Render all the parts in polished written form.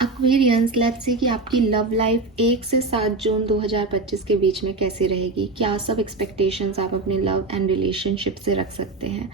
Aquarians, let's see कि आपकी love life 1 से 7 जून 2025 के बीच में कैसी रहेगी, क्या सब एक्सपेक्टेशंस आप अपने लव एंड रिलेशनशिप से रख सकते हैं।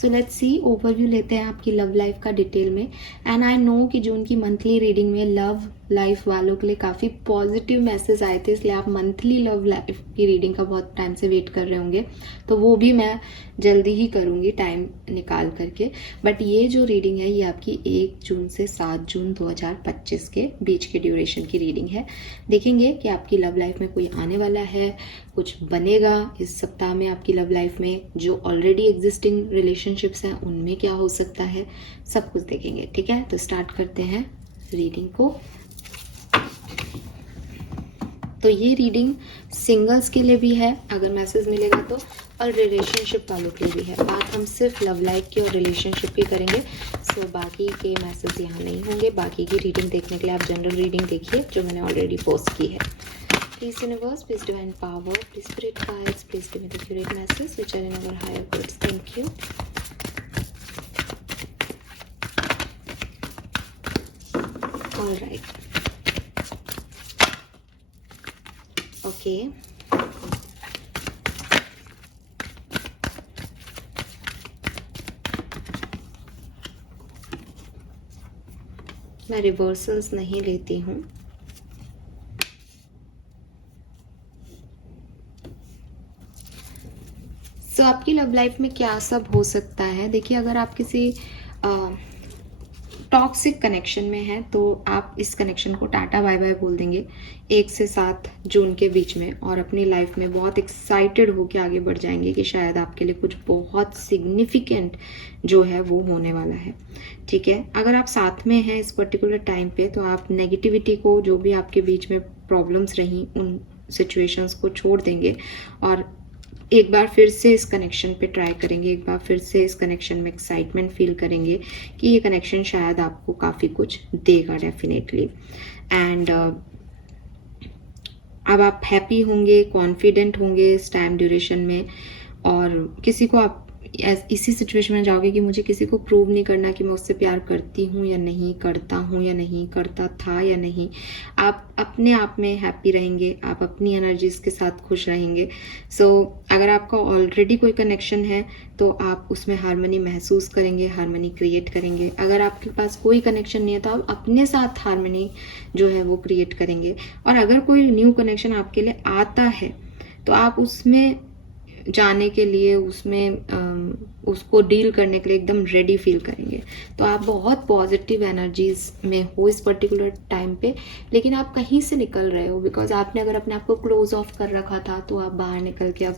सो लेट्स सी, ओवरव्यू लेते हैं आपकी लव लाइफ का डिटेल में। एंड आई नो कि जून की मंथली रीडिंग में लव लाइफ वालों के लिए काफ़ी पॉजिटिव मैसेज आए थे, इसलिए आप मंथली लव लाइफ की रीडिंग का बहुत टाइम से वेट कर रहे होंगे, तो वो भी मैं जल्दी ही करूँगी टाइम निकाल करके। बट ये जो रीडिंग है ये आपकी 1 जून से 7 जून 2025 के बीच के ड्यूरेशन की रीडिंग है। देखेंगे कि आपकी लव लाइफ में कोई आने वाला है, कुछ बनेगा इस सप्ताह में आपकी लव लाइफ में, जो ऑलरेडी एग्जिस्टिंग रिलेशनशिप्स हैं उनमें क्या हो सकता है, सब कुछ देखेंगे। ठीक है, तो स्टार्ट करते हैं रीडिंग को। तो ये रीडिंग सिंगल्स के लिए भी है अगर मैसेज मिलेगा तो, और रिलेशनशिप वालों के लिए भी है। बात हम सिर्फ लव लाइफ की और रिलेशनशिप की करेंगे, सो बाकी के मैसेज यहाँ नहीं होंगे। बाकी की रीडिंग देखने के लिए आप जनरल रीडिंग देखिए जो मैंने ऑलरेडी पोस्ट की है। Please universe, please divine power, please spirit guides, please give me the accurate message which are in our higher words. Thank you. Alright, okay, मैं रिवर्सल्स नहीं लेती हूँ। सो आपकी लव लाइफ में क्या सब हो सकता है। देखिए, अगर आप किसी टॉक्सिक कनेक्शन में हैं तो आप इस कनेक्शन को टाटा बाय बाय बोल देंगे 1 से 7 जून के बीच में, और अपनी लाइफ में बहुत एक्साइटेड होकर आगे बढ़ जाएंगे कि शायद आपके लिए कुछ बहुत सिग्निफिकेंट जो है वो होने वाला है। ठीक है, अगर आप साथ में हैं इस पर्टिकुलर टाइम पे तो आप नेगेटिविटी को, जो भी आपके बीच में प्रॉब्लम्स रही उन सिचुएशंस को छोड़ देंगे और एक बार फिर से इस कनेक्शन पे ट्राई करेंगे, एक बार फिर से इस कनेक्शन में एक्साइटमेंट फील करेंगे कि ये कनेक्शन शायद आपको काफ़ी कुछ देगा डेफिनेटली। एंड अब आप हैप्पी होंगे, कॉन्फिडेंट होंगे इस टाइम ड्यूरेशन में, और किसी को आप इसी सिचुएशन में जाओगे कि मुझे किसी को प्रूव नहीं करना कि मैं उससे प्यार करती हूँ या नहीं, करता हूँ या नहीं, करता था या नहीं। आप अपने आप में हैप्पी रहेंगे, आप अपनी एनर्जीज के साथ खुश रहेंगे। सो अगर आपका ऑलरेडी कोई कनेक्शन है तो आप उसमें हार्मनी महसूस करेंगे, हार्मनी क्रिएट करेंगे। अगर आपके पास कोई कनेक्शन नहीं है तो आप अपने साथ हार्मनी जो है वो क्रिएट करेंगे। और अगर कोई न्यू कनेक्शन आपके लिए आता है तो आप उसमें जाने के लिए, उसमें उसको डील करने के लिए एकदम रेडी फील करेंगे। तो आप बहुत पॉजिटिव एनर्जीज में हो इस पर्टिकुलर टाइम पे, लेकिन आप कहीं से निकल रहे हो बिकॉज आपने अगर अपने आप को क्लोज ऑफ कर रखा था तो आप बाहर निकल के अब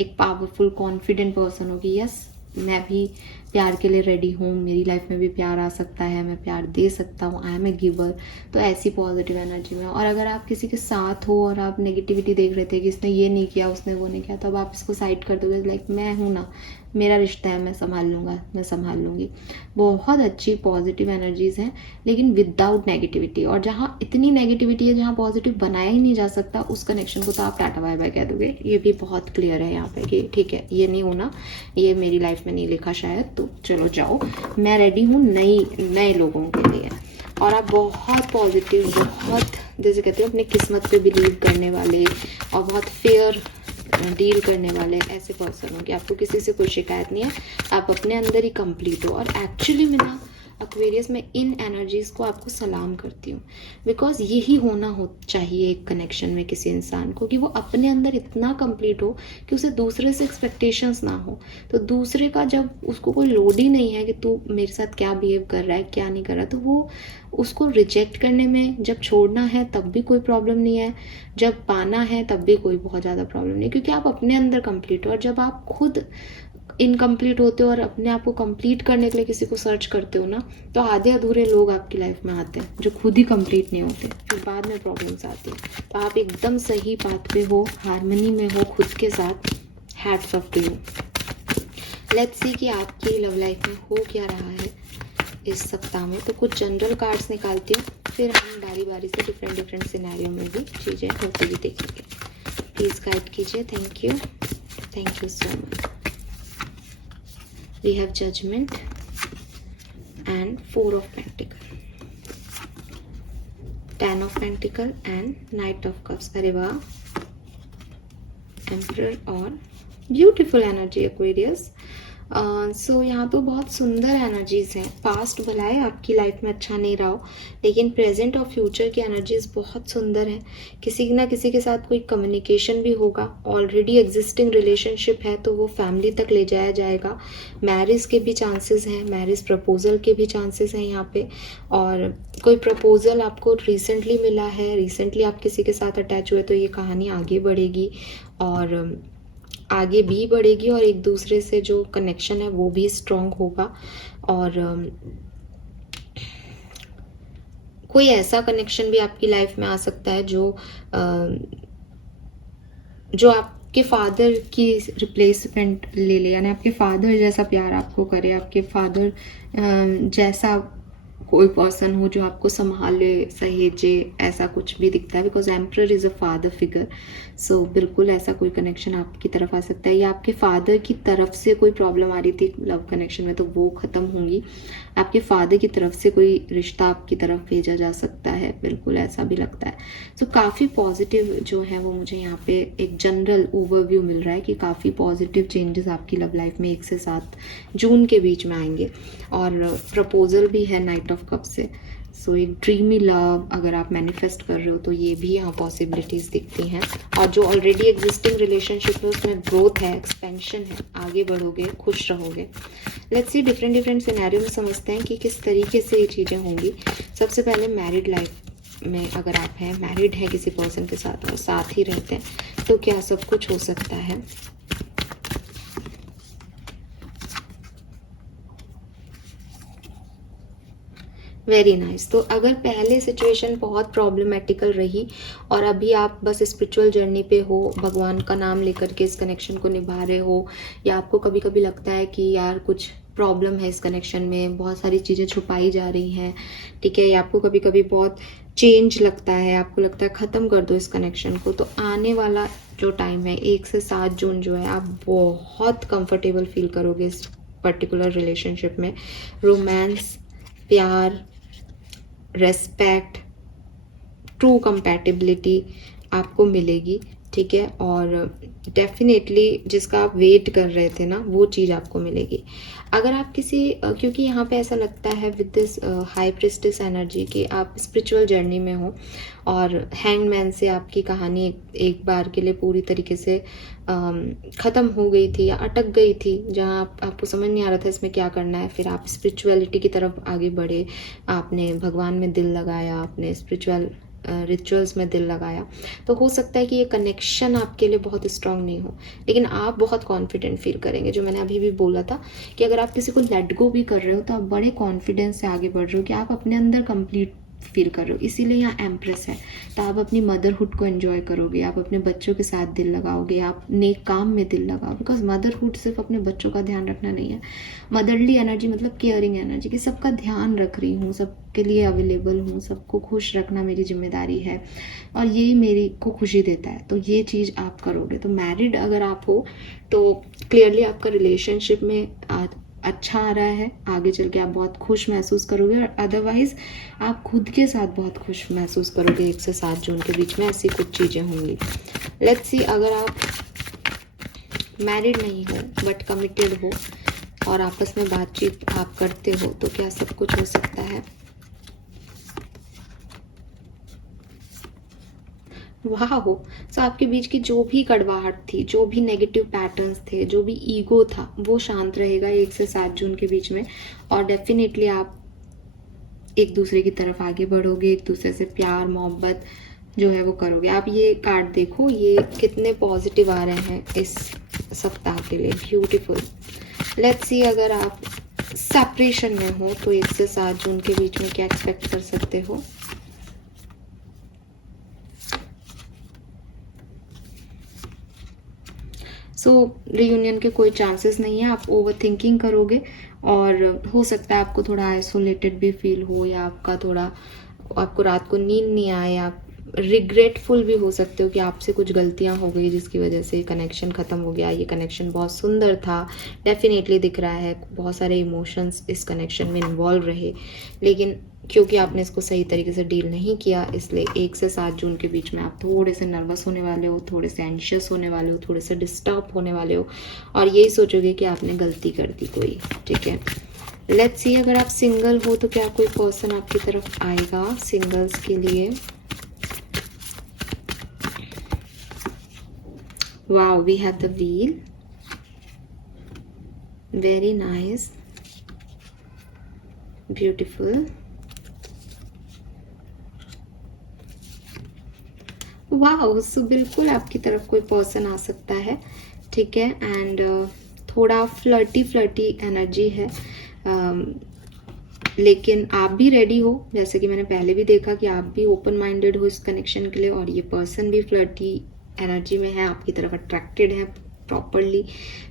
एक पावरफुल कॉन्फिडेंट पर्सन हो कि यस, मैं भी प्यार के लिए रेडी हूँ, मेरी लाइफ में भी प्यार आ सकता है, मैं प्यार दे सकता हूँ, आई एम ए गिवर। तो ऐसी पॉजिटिव एनर्जी में। और अगर आप किसी के साथ हो और आप नेगेटिविटी देख रहे थे कि इसने ये नहीं किया, उसने वो नहीं किया, तो अब आप इसको साइड कर दोगे, लाइक मैं हूँ ना, मेरा रिश्ता है, मैं संभाल लूँगा, मैं संभाल लूँगी। बहुत अच्छी पॉजिटिव एनर्जीज हैं लेकिन विदाउट नेगेटिविटी। और जहाँ इतनी नेगेटिविटी है, जहाँ पॉजिटिव बनाया ही नहीं जा सकता, उस कनेक्शन को तो आप टाटा बाय बाय कह दोगे। ये भी बहुत क्लियर है यहाँ पे कि ठीक है, ये नहीं होना, ये मेरी लाइफ में नहीं लिखा शायद, तो चलो जाओ, मैं रेडी हूँ नए लोगों के लिए। और आप बहुत पॉजिटिव, बहुत जैसे कहते हो अपनी किस्मत पे बिलीव करने वाले और बहुत फेयर डील करने वाले ऐसे पर्सन हो कि आपको किसी से कोई शिकायत नहीं है, आप अपने अंदर ही कंप्लीट हो। और एक्चुअली में ना एक्वेरियस में इन एनर्जीज को आपको सलाम करती हूँ, बिकॉज यही होना हो चाहिए एक कनेक्शन में किसी इंसान को, कि वो अपने अंदर इतना कंप्लीट हो कि उसे दूसरे से एक्सपेक्टेशंस ना हो। तो दूसरे का जब उसको कोई लोड ही नहीं है कि तू मेरे साथ क्या बिहेव कर रहा है, क्या नहीं कर रहा, तो वो उसको रिजेक्ट करने में, जब छोड़ना है तब भी कोई प्रॉब्लम नहीं है, जब पाना है तब भी कोई बहुत ज़्यादा प्रॉब्लम नहीं, क्योंकि आप अपने अंदर कंप्लीट हो। और जब आप खुद इनकम्प्लीट होते हो और अपने आप को कंप्लीट करने के लिए किसी को सर्च करते हो ना, तो आधे अधूरे लोग आपकी लाइफ में आते हैं जो खुद ही कंप्लीट नहीं होते, फिर बाद में प्रॉब्लम्स आती हैं। तो आप एकदम सही बात पे हो, हार्मनी में हो खुद के साथ। Hats off to you. Let's see कि आपकी लव लाइफ में हो क्या रहा है इस सप्ताह में। तो कुछ जनरल कार्ड्स निकालती हूँ, फिर हम बारी बारी से डिफरेंट सिनेरियो में भी चीज़ें होती हुई देखेंगे। प्लीज़ गाइड कीजिए। Thank you so much. We have Judgment and 4 of Pentacles. 10 of pentacle and night of cups. अरे वाह, एम्परर और ब्यूटीफुल एनर्जी एक्वेरियस। सो यहाँ तो बहुत सुंदर एनर्जीज हैं। पास्ट भला है आपकी लाइफ में अच्छा नहीं रहा हो, लेकिन प्रेजेंट और फ्यूचर की एनर्जीज बहुत सुंदर है। किसी ना किसी के साथ कोई कम्युनिकेशन भी होगा। ऑलरेडी एग्जिस्टिंग रिलेशनशिप है तो वो फैमिली तक ले जाया जाएगा। मैरिज के भी चांसेस हैं, मैरिज प्रपोजल के भी चांसेस हैं यहाँ पे। और कोई प्रपोजल आपको रिसेंटली मिला है, रिसेंटली आप किसी के साथ अटैच हुए, तो ये कहानी आगे बढ़ेगी और आगे भी बढ़ेगी और एक दूसरे से जो कनेक्शन है वो भी स्ट्रॉन्ग होगा। और कोई ऐसा कनेक्शन भी आपकी लाइफ में आ सकता है जो आपके फादर की रिप्लेसमेंट ले ले, यानी आपके फादर जैसा प्यार आपको करे, आपके फादर जैसा कोई पर्सन हो जो आपको संभाले, सहेजे, ऐसा कुछ भी दिखता है। Because emperor is a father figure. So बिल्कुल ऐसा कोई कनेक्शन आपकी तरफ आ सकता है, या आपके फादर की तरफ से कोई प्रॉब्लम आ रही थी लव कनेक्शन में तो वो ख़त्म होंगी। आपके फादर की तरफ से कोई रिश्ता आपकी तरफ भेजा जा सकता है, बिल्कुल ऐसा भी लगता है। सो काफ़ी पॉजिटिव जो है वो मुझे यहाँ पे एक जनरल ओवरव्यू मिल रहा है कि काफ़ी पॉजिटिव चेंजेस आपकी लव लाइफ में 1 से 7 जून के बीच में आएंगे। और प्रपोजल भी है नाइट ऑफ कप से। सो एक ड्रीमी लव अगर आप मैनिफेस्ट कर रहे हो तो ये भी यहाँ पॉसिबिलिटीज़ दिखती हैं। और जो ऑलरेडी एग्जिस्टिंग रिलेशनशिप है उसमें ग्रोथ है, एक्सपेंशन है, आगे बढ़ोगे, खुश रहोगे। लेट्स सी डिफरेंट सिनेरियो में समझते हैं कि किस तरीके से ये चीज़ें होंगी। सबसे पहले मैरिड लाइफ में अगर आप हैं, मैरिड हैं किसी पर्सन के साथ और साथ ही रहते हैं, तो क्या सब कुछ हो सकता है। Very nice. तो अगर पहले सिचुएशन बहुत प्रॉब्लमेटिकल रही और अभी आप बस स्पिरिचुअल जर्नी पे हो, भगवान का नाम लेकर के इस कनेक्शन को निभा रहे हो, या आपको कभी कभी लगता है कि यार कुछ प्रॉब्लम है इस कनेक्शन में, बहुत सारी चीज़ें छुपाई जा रही हैं, ठीक है, या आपको कभी कभी बहुत चेंज लगता है, आपको लगता है ख़त्म कर दो इस कनेक्शन को, तो आने वाला जो टाइम है 1 से 7 जून जो है, आप बहुत कंफर्टेबल फील करोगे इस पर्टिकुलर रिलेशनशिप में। रोमांस, प्यार, रेस्पेक्ट, ट्रू कंपैटिबिलिटी आपको मिलेगी, ठीक है। और डेफिनेटली जिसका आप वेट कर रहे थे ना, वो चीज़ आपको मिलेगी। अगर आप किसी क्योंकि यहाँ पे ऐसा लगता है with this high priestess energy कि आप स्पिरिचुअल जर्नी में हो और हैंगमैन से आपकी कहानी एक बार के लिए पूरी तरीके से ख़त्म हो गई थी या अटक गई थी, जहाँ आपको समझ नहीं आ रहा था इसमें क्या करना है। फिर आप स्पिरिचुअलिटी की तरफ आगे बढ़े, आपने भगवान में दिल लगाया, आपने स्पिरिचुअल रिचुअल्स में दिल लगाया, तो हो सकता है कि ये कनेक्शन आपके लिए बहुत स्ट्रांग नहीं हो, लेकिन आप बहुत कॉन्फिडेंट फील करेंगे। जो मैंने अभी भी बोला था कि अगर आप किसी को लेट गो भी कर रहे हो तो आप बड़े कॉन्फिडेंस से आगे बढ़ रहे हो कि आप अपने अंदर कंप्लीट फील कर रहे हो। इसीलिए यहाँ एम्प्रेस है, तो आप अपनी मदरहुड को एंजॉय करोगे, आप अपने बच्चों के साथ दिल लगाओगे, आप नेक काम में दिल लगाओ। बिकॉज मदरहुड सिर्फ अपने बच्चों का ध्यान रखना नहीं है। मदरली एनर्जी मतलब केयरिंग एनर्जी, कि सबका ध्यान रख रही हूँ, सबके लिए अवेलेबल हूँ, सबको खुश रखना मेरी जिम्मेदारी है और यही मेरी को खुशी देता है। तो ये चीज़ आप करोगे। तो मैरिड अगर आप हो तो क्लियरली आपका रिलेशनशिप में अच्छा आ रहा है, आगे चल के आप बहुत खुश महसूस करोगे। और अदरवाइज आप खुद के साथ बहुत खुश महसूस करोगे 1 से 7 जून के बीच में, ऐसी कुछ चीज़ें होंगी। लेट्स सी, अगर आप मैरिड नहीं हो बट कमिटेड हो और आपस में बातचीत आप करते हो, तो क्या सब कुछ हो सकता है। वाह हो। सो आपके बीच की जो भी कड़वाहट थी, जो भी नेगेटिव पैटर्न्स थे, जो भी ईगो था, वो शांत रहेगा 1 से 7 जून के बीच में। और डेफिनेटली आप एक दूसरे की तरफ आगे बढ़ोगे, एक दूसरे से प्यार मोहब्बत जो है वो करोगे। आप ये कार्ड देखो, ये कितने पॉजिटिव आ रहे हैं इस सप्ताह के लिए, ब्यूटीफुल। लेट्स सी, अगर आप सेपरेशन में हो तो 1 से 7 जून के बीच में क्या एक्सपेक्ट कर सकते हो। सो रियूनियन के कोई चांसेस नहीं है। आप ओवर थिंकिंग करोगे और हो सकता है आपको थोड़ा आइसोलेटेड भी फील हो, या आपको रात को नींद नहीं आए, आप रिग्रेटफुल भी हो सकते हो कि आपसे कुछ गलतियां हो गई जिसकी वजह से कनेक्शन ख़त्म हो गया। ये कनेक्शन बहुत सुंदर था, डेफिनेटली दिख रहा है बहुत सारे इमोशंस इस कनेक्शन में इन्वॉल्व रहे, लेकिन क्योंकि आपने इसको सही तरीके से डील नहीं किया, इसलिए 1 से 7 जून के बीच में आप थोड़े से नर्वस होने वाले हो, थोड़े से एंशियस होने वाले हो, थोड़े से डिस्टर्ब होने वाले हो और यही सोचोगे कि आपने गलती कर दी कोई। ठीक है, लेट्स सी अगर आप सिंगल हो तो क्या कोई पर्सन आपकी तरफ आएगा सिंगल्स के लिए। Wow, we have the wheel, very nice, beautiful. वाह, सो बिल्कुल आपकी तरफ कोई पर्सन आ सकता है। ठीक है, एंड थोड़ा फ्लर्टी फ्लर्टी एनर्जी है, लेकिन आप भी रेडी हो, जैसे कि मैंने पहले भी देखा कि आप भी ओपन माइंडेड हो इस कनेक्शन के लिए, और ये पर्सन भी फ्लर्टी एनर्जी में है, आपकी तरफ अट्रैक्टेड है प्रॉपरली।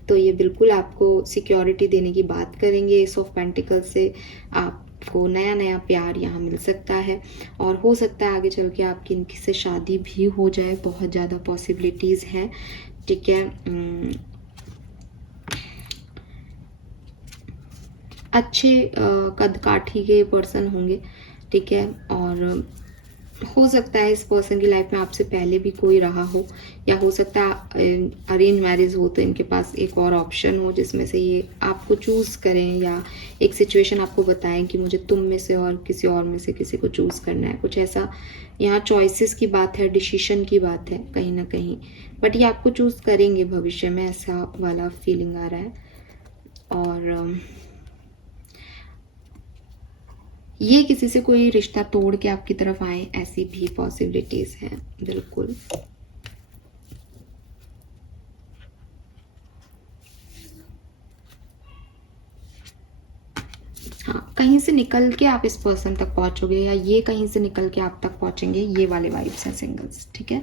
तो ये बिल्कुल आपको सिक्योरिटी देने की बात करेंगे। एस ऑफ पेंटिकल से आपको नया नया प्यार यहाँ मिल सकता है, और हो सकता है आगे चल के आपकी इनकी से शादी भी हो जाए, बहुत ज़्यादा पॉसिबिलिटीज़ हैं। ठीक है, अच्छे कद काठी के पर्सन होंगे। ठीक है, और हो सकता है इस पर्सन की लाइफ में आपसे पहले भी कोई रहा हो, या हो सकता है अरेंज मैरिज हो तो इनके पास एक और ऑप्शन हो जिसमें से ये आपको चूज़ करें, या एक सिचुएशन आपको बताएं कि मुझे तुम में से और किसी और में से किसी को चूज़ करना है। कुछ ऐसा यहाँ चॉइसेस की बात है, डिसीजन की बात है कहीं ना कहीं, बट ये आपको चूज़ करेंगे भविष्य में, ऐसा वाला फीलिंग आ रहा है। और ये किसी से कोई रिश्ता तोड़ के आपकी तरफ आए, ऐसी भी पॉसिबिलिटीज हैं बिल्कुल। हाँ, कहीं से निकल के आप इस पर्सन तक पहुंचोगे, या ये कहीं से निकल के आप तक पहुंचेंगे, ये वाले वाइब्स हैं सिंगल्स। ठीक है,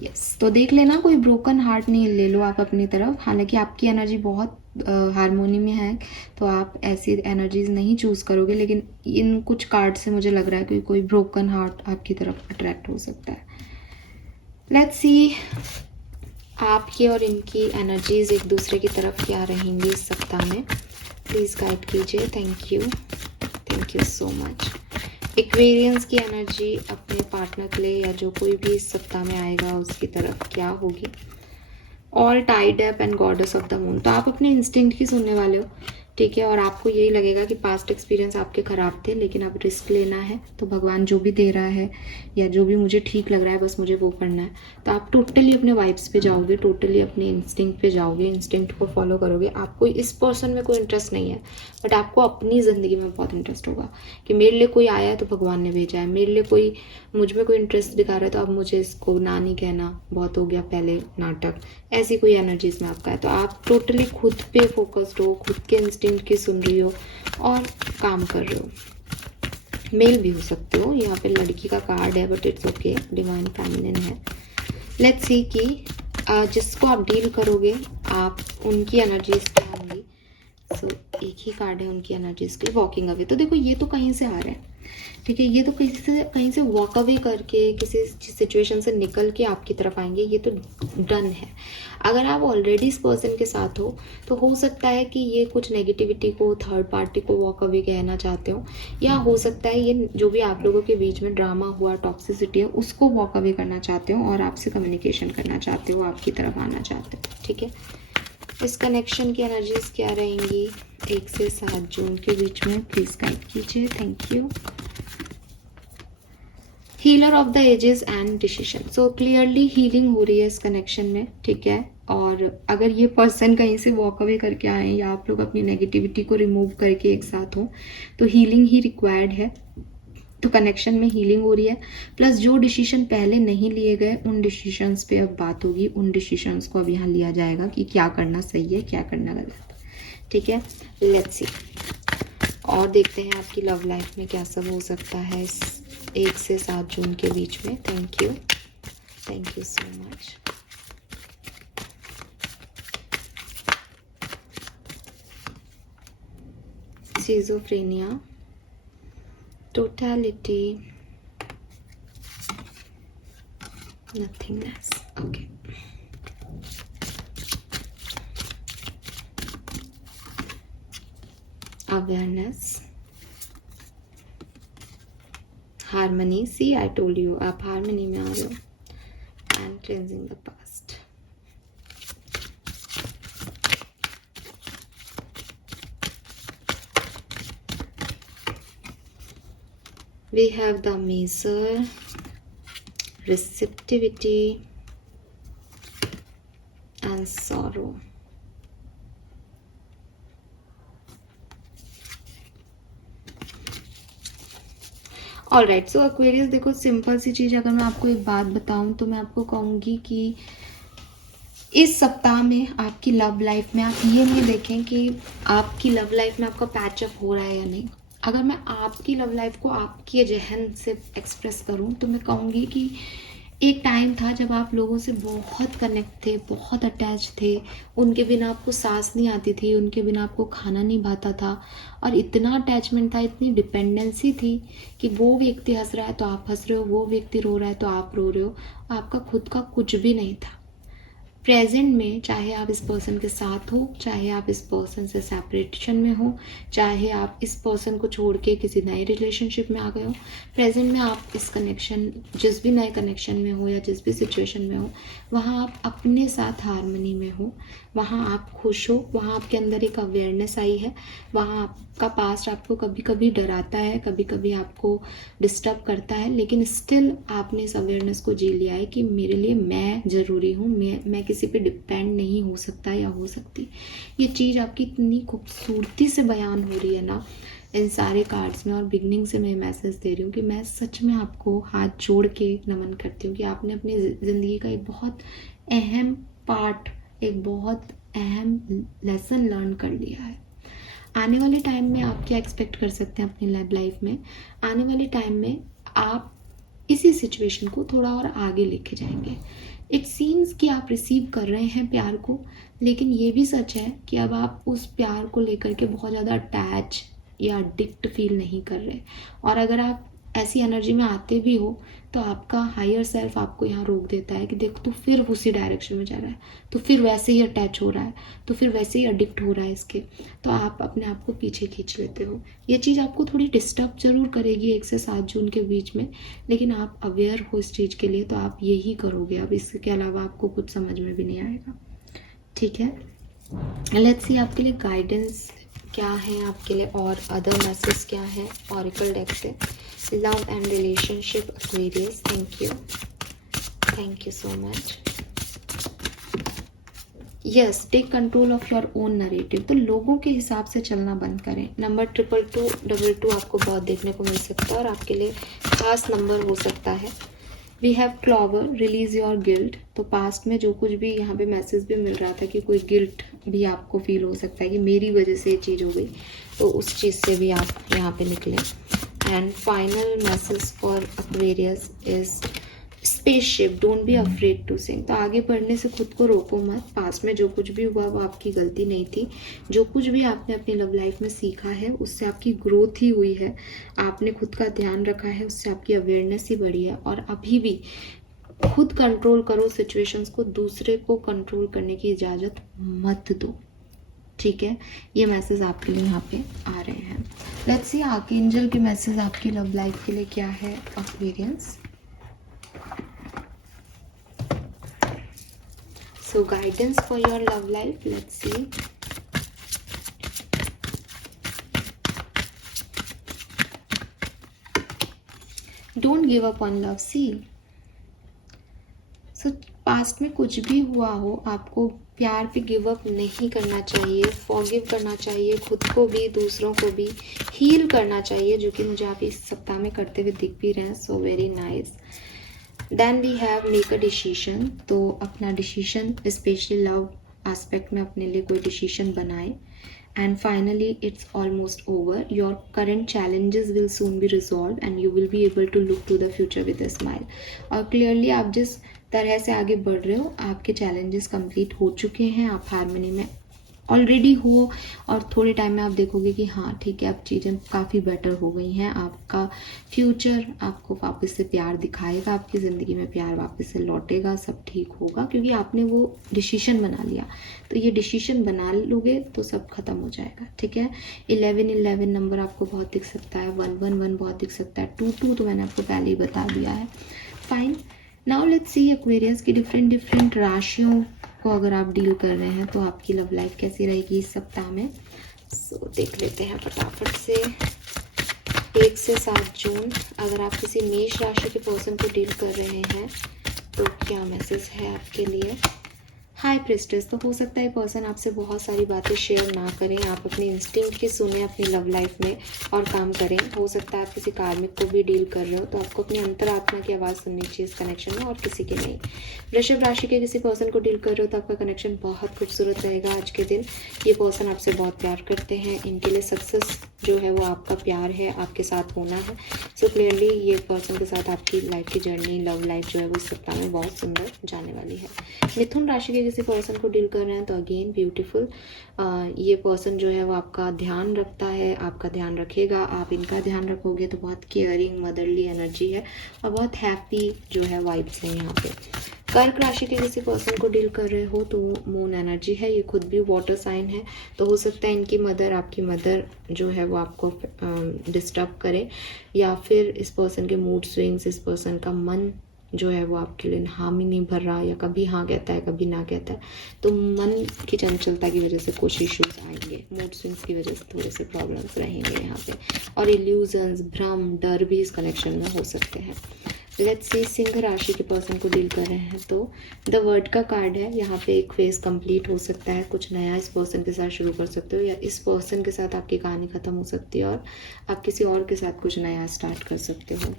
यस। तो देख लेना, कोई ब्रोकन हार्ट नहीं ले लो आप अपनी तरफ। हालांकि आपकी एनर्जी बहुत हारमोनी में है, तो आप ऐसी एनर्जीज नहीं चूज करोगे, लेकिन इन कुछ कार्ड से मुझे लग रहा है कि कोई ब्रोकन हार्ट आपकी तरफ अट्रैक्ट हो सकता है। लेट्स सी आपकी और इनकी एनर्जीज एक दूसरे की तरफ क्या रहेंगी इस सप्ताह में, प्लीज गाइड कीजिए। Thank you so much. Aquarians की एनर्जी अपने पार्टनर के लिए, या जो कोई भी इस सप्ताह में आएगा उसकी तरफ क्या होगी। All tied up and goddess of the moon. तो आप अपने इंस्टिंक्ट की सुनने वाले हो। ठीक है, और आपको यही लगेगा कि पास्ट एक्सपीरियंस आपके खराब थे, लेकिन अब रिस्क लेना है, तो भगवान जो भी दे रहा है या जो भी मुझे ठीक लग रहा है बस मुझे वो करना है। तो आप टोटली अपने वाइब्स पे जाओगे, टोटली अपने इंस्टिंक्ट पे जाओगे, इंस्टिंक्ट को फॉलो करोगे। आपको इस पर्सन में कोई इंटरेस्ट नहीं है, बट आपको अपनी ज़िंदगी में बहुत इंटरेस्ट होगा कि मेरे लिए कोई आया है तो भगवान ने भेजा है, मेरे लिए कोई मुझ में कोई इंटरेस्ट दिखा रहा है तो अब मुझे इसको ना नहीं कहना, बहुत हो गया पहले नाटक, ऐसी कोई एनर्जीज में आपका है। तो आप टोटली खुद पे फोकस्ड हो, खुद के इंस्टिंक्ट की सुन रही हो और काम कर रहे हो। मेल भी हो सकते हो, यहाँ पे लड़की का कार्ड है but it's okay, divine feminine है। लेट्स सी कि जिसको आप डील करोगे आप उनकी एनर्जीज क्या होंगी। सो एक ही कार्ड है उनकी एनर्जीज के, वॉकिंग अवे। तो देखो ये तो कहीं से आ रहा है, ठीक है, ये तो कहीं से वॉक अवे करके किसी सिचुएशन से निकल के आपकी तरफ आएंगे, ये तो डन है। अगर आप ऑलरेडी इस पर्सन के साथ हो तो हो सकता है कि ये कुछ नेगेटिविटी को, थर्ड पार्टी को वॉक अवे कहना चाहते हो, या हो सकता है ये जो भी आप लोगों के बीच में ड्रामा हुआ, टॉक्सिसिटी है, उसको वॉक अवे करना चाहते हो और आपसे कम्युनिकेशन करना चाहते हो, आपकी तरफ आना चाहते हो। ठीक है, इस कनेक्शन की एनर्जीज क्या रहेंगी 1 से 7 जून के बीच में, प्लीज गाइड कीजिए। Thank you. Healer of the ages and decision. So clearly healing हो रही है इस कनेक्शन में। ठीक है, और अगर ये पर्सन कहीं से वॉक अवे करके आए या आप लोग अपनी नेगेटिविटी को रिमूव करके एक साथ हो तो हीलिंग ही रिक्वायर्ड है। तो कनेक्शन में हीलिंग हो रही है, प्लस जो डिसीजन पहले नहीं लिए गए उन डिसीजंस पे अब बात होगी, उन डिसीजंस को अब यहाँ लिया जाएगा कि क्या करना सही है, क्या करना गलत। ठीक है, लेट्स सी और देखते हैं आपकी लव लाइफ में क्या सब हो सकता है इस 1 से 7 जून के बीच में। Thank you so much. Schizophrenia, totality, nothingness. Okay. Awareness, harmony, see I told you, आप हारमनी में आ रहे हो. And cleansing the past. We have the Mazer, receptivity and sorrow. Alright, so Aquarius, देखो सिंपल सी चीज़ अगर मैं आपको एक बात बताऊं तो मैं आपको कहूँगी कि इस सप्ताह में आपकी लव लाइफ में आप ये नहीं देखें कि आपकी लव लाइफ में आपका पैचअप हो रहा है या नहीं. अगर मैं आपकी लव लाइफ को आपके जहन से एक्सप्रेस करूं तो मैं कहूँगी कि एक टाइम था जब आप लोगों से बहुत कनेक्ट थे, बहुत अटैच थे. उनके बिना आपको सांस नहीं आती थी, उनके बिना आपको खाना नहीं भाता था, और इतना अटैचमेंट था, इतनी डिपेंडेंसी थी कि वो व्यक्ति हंस रहा है तो आप हंस रहे हो, वो व्यक्ति रो रहा है तो आप रो रहे हो. आपका खुद का कुछ भी नहीं था. प्रेजेंट में चाहे आप इस पर्सन के साथ हो, चाहे आप इस पर्सन से सेपरेशन में हो, चाहे आप इस पर्सन को छोड़ के किसी नए रिलेशनशिप में आ गए हो, प्रेजेंट में आप इस कनेक्शन, जिस भी नए कनेक्शन में हो या जिस भी सिचुएशन में हो, वहाँ आप अपने साथ हारमनी में हो, वहाँ आप खुश हो, वहाँ आपके अंदर एक अवेयरनेस आई है, वहाँ आपका पास्ट आपको कभी कभी डराता है, कभी कभी आपको डिस्टर्ब करता है, लेकिन स्टिल आपने इस अवेयरनेस को जी लिया है कि मेरे लिए मैं ज़रूरी हूँ, मैं किसी पे डिपेंड नहीं हो सकता या हो सकती. ये चीज़ आपकी इतनी खूबसूरती से बयान हो रही है ना इन सारे कार्ड्स में, और बिगनिंग से मैं मैसेज दे रही हूँ कि मैं सच में आपको हाथ जोड़ के नमन करती हूँ कि आपने अपनी ज़िंदगी का एक बहुत अहम पार्ट, एक बहुत अहम लेसन लर्न कर लिया है. आने वाले टाइम में आप क्या एक्सपेक्ट कर सकते हैं अपनी लव लाइफ में? आने वाले टाइम में आप इसी सिचुएशन को थोड़ा और आगे लेके जाएंगे. इट सीम्स कि आप रिसीव कर रहे हैं प्यार को, लेकिन ये भी सच है कि अब आप उस प्यार को लेकर के बहुत ज़्यादा अटैच या एडिक्ट फील नहीं कर रहे. और अगर आप ऐसी एनर्जी में आते भी हो तो आपका हायर सेल्फ आपको यहाँ रोक देता है कि देख तू फिर उसी डायरेक्शन में जा रहा है, तो फिर वैसे ही अटैच हो रहा है, तो फिर वैसे ही एडिक्ट हो रहा है इसके, तो आप अपने आप को पीछे खींच लेते हो. ये चीज़ आपको थोड़ी डिस्टर्ब जरूर करेगी 1 से 7 जून के बीच में, लेकिन आप अवेयर हो इस चीज़ के लिए तो आप यही करोगे. अब इसके अलावा आपको कुछ समझ में भी नहीं आएगा. ठीक है, लेट्स सी आपके लिए गाइडेंस क्या है, आपके लिए और अदर मैसेज क्या है ऑरेकल डेक से. Love and relationship Aquarius, thank you so much. Yes, take control of your own narrative. तो लोगों के हिसाब से चलना बंद करें. नंबर 2222 आपको बहुत देखने को मिल सकता है और आपके लिए खास नंबर हो सकता है. We have clover, release your guilt. तो पास्ट में जो कुछ भी यहाँ पे मैसेज भी मिल रहा था कि कोई गिल्ट भी आपको फील हो सकता है कि मेरी वजह से ये चीज़ हो गई, तो उस चीज़ से भी आप यहाँ पे निकले. And final message for Aquarius is spaceship, don't be afraid to sing. तो आगे बढ़ने से खुद को रोको मत. पास्ट में जो कुछ भी हुआ वो आपकी गलती नहीं थी. जो कुछ भी आपने अपनी लव लाइफ में सीखा है उससे आपकी ग्रोथ ही हुई है. आपने खुद का ध्यान रखा है, उससे आपकी अवेयरनेस ही बढ़ी है. और अभी भी खुद कंट्रोल करो सिचुएशंस को, दूसरे को कंट्रोल करने की इजाज़त मत दो. ठीक है, ये मैसेज आपके लिए यहाँ पे आ रहे हैं. लेट्स सी आर्कएंजल के मैसेज आपकी लव लाइफ के लिए क्या है Aquarius. So guidance for your love life, let's see. Don't give up on love. See, so past में कुछ भी हुआ हो, आपको प्यार पे गिव अप नहीं करना चाहिए. फॉरगिव करना चाहिए, खुद को भी दूसरों को भी हील करना चाहिए, जो कि मुझे आप इस सप्ताह में करते हुए दिख भी रहे हैं. So very nice. Then we have make a decision. तो अपना डिसीजन स्पेशली लव एस्पेक्ट में अपने लिए कोई डिसीजन बनाए. And finally it's almost over. Your current challenges will soon be resolve and you will be able to look to the future with a smile. और clearly आप जिस तरह से आगे बढ़ रहे हो, आपके चैलेंजेस कंप्लीट हो चुके हैं. आप हारमनी में ऑलरेडी हो, और थोड़े टाइम में आप देखोगे कि हाँ ठीक है, अब चीज़ें काफ़ी बेटर हो गई हैं। आपका फ्यूचर आपको वापस से प्यार दिखाएगा, आपकी ज़िंदगी में प्यार वापस से लौटेगा, सब ठीक होगा, क्योंकि आपने वो डिसीजन बना लिया। तो ये डिसीजन बना लोगे तो सब खत्म हो जाएगा, ठीक है। 11 नंबर आपको बहुत दिख सकता है, 111 बहुत दिख सकता है, 22 तो मैंने आपको पहले ही बता दिया है। Fine, now let's see Aquarius की डिफरेंट राशियों को अगर आप डील कर रहे हैं तो आपकी लव लाइफ कैसी रहेगी इस सप्ताह में। सो देख लेते हैं फटाफट से। 1 से 7 जून, अगर आप किसी मेष राशि के पर्सन को डील कर रहे हैं तो क्या मैसेज है आपके लिए। हाई प्रिस्टेस, तो हो सकता है पर्सन आपसे बहुत सारी बातें शेयर ना करें, आप अपने इंस्टिंक्ट की सुने अपनी लव लाइफ में और काम करें। हो सकता है आप किसी कार्मिक को भी डील कर रहे हो, तो आपको अपनी अंतरात्मा की आवाज़ सुननी चाहिए इस कनेक्शन में, और किसी की नहीं। वृषभ राशि के किसी पर्सन को डील कर रहे हो तो आपका कनेक्शन बहुत खूबसूरत रहेगा आज के दिन। ये पर्सन आपसे बहुत प्यार करते हैं, इनके लिए सक्सेस जो है वो आपका प्यार है, आपके साथ होना है। सो क्लियरली ये पर्सन के साथ आपकी लाइफ की जर्नी, लव लाइफ जो है वो इस सप्ताह में बहुत सुंदर जाने वाली है। मिथुन राशि के किसी पर्सन को डील कर रहे हैं तो अगेन ब्यूटीफुल, ये पर्सन जो है वो आपका ध्यान रखता है, आपका ध्यान रखेगा, आप इनका ध्यान रखोगे, तो बहुत केयरिंग मदरली एनर्जी है और बहुत हैप्पी जो है वाइब्स हैं यहाँ पे। कर्क राशि के किसी पर्सन को डील कर रहे हो तो मून एनर्जी है, ये खुद भी वाटर साइन है, तो हो सकता है इनकी मदर, आपकी मदर जो है वो आपको डिस्टर्ब करे, या फिर इस पर्सन के मूड स्विंग्स, इस पर्सन का मन जो है वो आपके लिए हामी नहीं भर रहा, या कभी हाँ कहता है कभी ना कहता है, तो मन की चंचलता की वजह से कुछ इश्यूज आएंगे, मूड स्विंग्स की वजह से थोड़े से प्रॉब्लम्स रहेंगे यहाँ पे, और इल्यूजन्स, भ्रम, डर भी इस कनेक्शन में हो सकते हैं। लेट्स सी सिंह राशि के पर्सन को डील कर रहे हैं तो द वर्ड का कार्ड है, यहाँ पे एक फेज कंप्लीट हो सकता है, कुछ नया इस पर्सन के साथ शुरू कर सकते हो, या इस पर्सन के साथ आपकी कहानी खत्म हो सकती है और आप किसी और के साथ कुछ नया स्टार्ट कर सकते हो।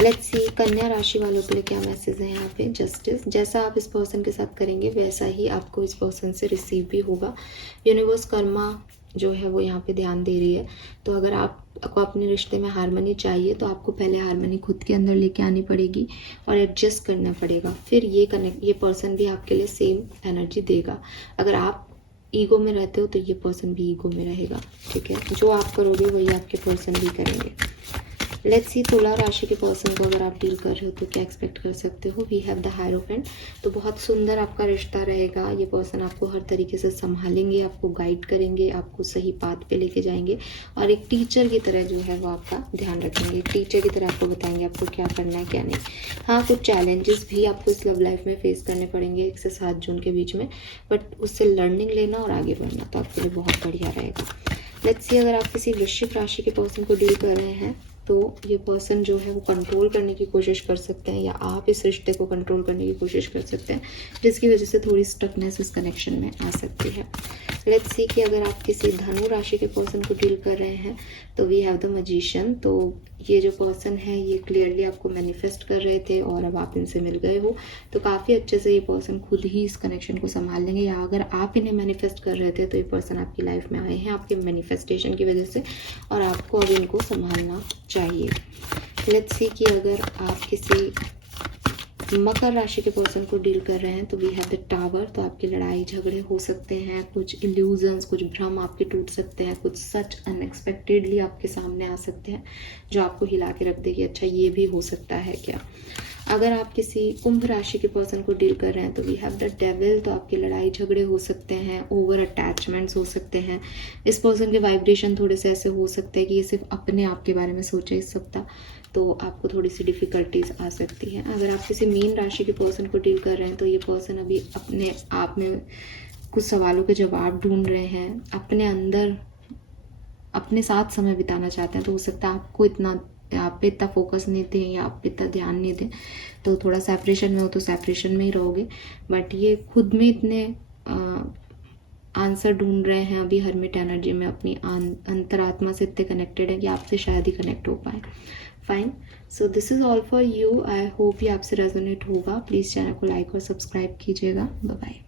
लेट्स सी कन्या राशि वालों के लिए क्या मैसेज है यहाँ पे। जस्टिस, जैसा आप इस पर्सन के साथ करेंगे वैसा ही आपको इस पर्सन से रिसीव भी होगा। यूनिवर्स कर्मा जो है वो यहाँ पे ध्यान दे रही है, तो अगर आपको अपने रिश्ते में हारमोनी चाहिए तो आपको पहले हारमोनी खुद के अंदर लेके आनी पड़ेगी और एडजस्ट करना पड़ेगा, फिर ये पर्सन भी आपके लिए सेम एनर्जी देगा। अगर आप ईगो में रहते हो तो ये पर्सन भी ईगो में रहेगा, ठीक है। जो आप करोगे वही आपके पर्सन भी करेंगे। लेट्स सी तुला राशि के पर्सन को अगर आप डील कर रहे हो तो क्या एक्सपेक्ट कर सकते हो। वी हैव द हायरोफेंट, तो बहुत सुंदर आपका रिश्ता रहेगा, ये पर्सन आपको हर तरीके से संभालेंगे, आपको गाइड करेंगे, आपको सही पाथ पे लेके जाएंगे, और एक टीचर की तरह जो है वो आपका ध्यान रखेंगे, एक टीचर की तरह आपको बताएंगे आपको क्या करना है क्या नहीं। हाँ, कुछ चैलेंजेस भी आपको इस लव लाइफ में फेस करने पड़ेंगे 1 से 7 जून के बीच में, बट उससे लर्निंग लेना और आगे बढ़ना तो आपके लिए बहुत बढ़िया रहेगा। लेट्स सी अगर आप किसी वृश्चिक राशि के पर्सन को डील कर रहे हैं तो ये पर्सन जो है वो कंट्रोल करने की कोशिश कर सकते हैं, या आप इस रिश्ते को कंट्रोल करने की कोशिश कर सकते हैं, जिसकी वजह से थोड़ी स्टकनेस इस कनेक्शन में आ सकती है। लेट्स सी कि अगर आप किसी धनु राशि के पर्सन को डील कर रहे हैं तो वी हैव द मैजिशियन, तो ये जो पर्सन है ये क्लियरली आपको मैनिफेस्ट कर रहे थे और अब आप इनसे मिल गए हो, तो काफ़ी अच्छे से ये पर्सन खुद ही इस कनेक्शन को संभाल लेंगे, या अगर आप इन्हें मैनिफेस्ट कर रहे थे तो ये पर्सन आपकी लाइफ में आए हैं आपके मैनिफेस्टेशन की वजह से, और आपको अब इनको संभालना चाहिए। लेट्स सी कि अगर आप किसी मकर राशि के पर्सन को डील कर रहे हैं तो वी हैव द टावर, तो आपकी लड़ाई झगड़े हो सकते हैं, कुछ इल्यूजन्स, कुछ भ्रम आपके टूट सकते हैं, कुछ सच अनएक्सपेक्टेडली आपके सामने आ सकते हैं जो आपको हिला के रख देगी, अच्छा ये भी हो सकता है क्या। अगर आप किसी कुंभ राशि के पर्सन को डील कर रहे हैं तो वी हैव द डेविल, तो आपकी लड़ाई झगड़े हो सकते हैं, ओवर अटैचमेंट्स हो सकते हैं, इस पर्सन के वाइब्रेशन थोड़े से ऐसे हो सकते हैं कि ये सिर्फ अपने आप के बारे में सोचे इस सप्ताह, तो आपको थोड़ी सी डिफ़िकल्टीज आ सकती हैं। अगर आप किसी मीन राशि के पर्सन को डील कर रहे हैं तो ये पर्सन अभी अपने आप में कुछ सवालों के जवाब ढूंढ रहे हैं, अपने अंदर अपने साथ समय बिताना चाहते हैं, तो हो सकता है आपको आप पे इतना फोकस नहीं दें या आप पे इतना ध्यान नहीं दें, तो थोड़ा सेपरेशन में हो तो सेपरेशन में ही रहोगे, बट ये खुद में इतने आंसर ढूंढ रहे हैं अभी हर्मिट एनर्जी में, अपनी अंतरात्मा से इतने कनेक्टेड है कि आपसे शायद ही कनेक्ट हो पाए। Fine, so this is all for you, I hope ये आपसे रेजोनेट होगा। प्लीज़ चैनल को लाइक और सब्सक्राइब कीजिएगा। Bye bye.